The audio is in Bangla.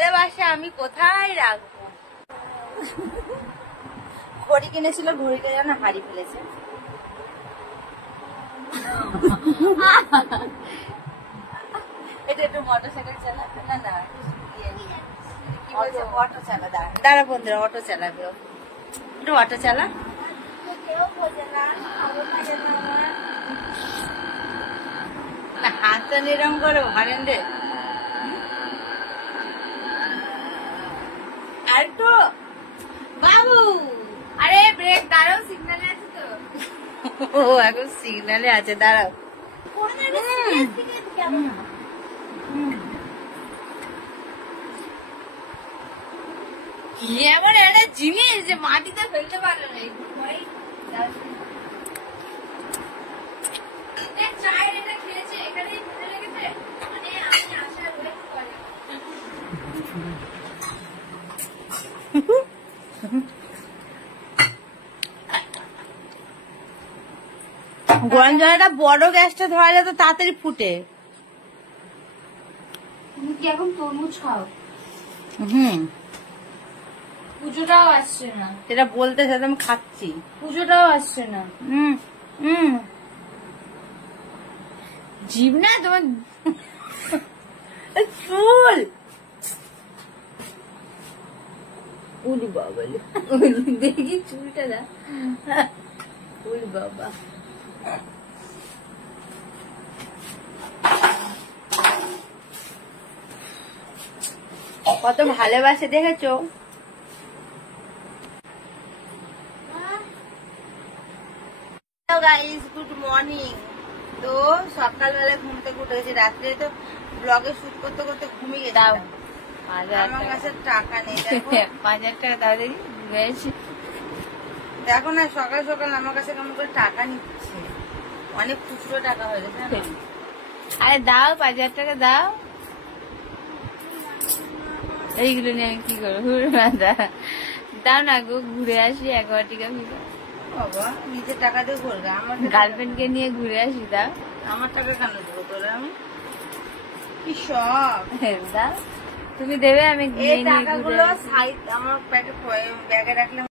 ভালোবাসা আমি কোথায় রাখবো? ঘড়ি কিনেছিল, ঘড়িটা যেন হারিয়ে ফেলেছে। এটা একটু মোটরসাইকেল চালা, না না কি বলছে, অটো চালা। দাঁড়া বন্ধুরা, অটো চালাবে, একটু অটো চালা। হাতটা নিরম করো হারেন্ডে। আর তো বাবু, আরে ব্রেক দাঁড়াও, সিগন্যালে আছে তো। ও এখন সিগন্যালে আছে, দাঁড়াও। এমন একটা জিনিস যে মাটিতে ফেলতে পারলো না। চায়ের এটা খেয়েছে, এখানেই ফেলে লেগেছে, মানে আমি আসার ওয়েট করে। গরম জলটা বড় গ্যাসটা ধরালে তো তাড়াতাড়ি ফুটে। তুমি কি এখন তরমুজ খাও? পুজোটাও আসছে না, এটা বলতে সাথে আমি খাচ্ছি। পুজোটাও আসছে না। জীব না তোমার চুল। উলি বাবা, দেখি চুলটা না। উলি বাবা, কত ভালোবাসে দেখেছো? Guys good morning. তো সকালবেলা ঘুম থেকে উঠে গেছি, রাত্রে তো ব্লগে শুট করতে করতে ঘুমিয়ে গেছিলাম। আমার কাছে টাকা নেই, 5,000 টাকা দাও দেখি। দেখো না, সকাল সকাল আমার কাছে কেমন করে টাকা নিচ্ছে, অনেক খুচরো টাকা হয়ে গেছে। আরে দাও, 5,000 টাকা দাও। এইগুলো নিয়ে আমি কি করবো? দাও না গো, ঘুরে আসি একবার। ঠিক আছে বাবা, নিজের টাকা দিয়ে ঘুরবে, আমার গার্লফ্রেন্ড কে নিয়ে ঘুরে আসি। দাও, আমার টাকা কেন দেবো তোরা? আমি কি শখ। দাও, তুমি দেবে, আমি এই টাকাগুলো সাইড আমার ব্যাগে রাখলে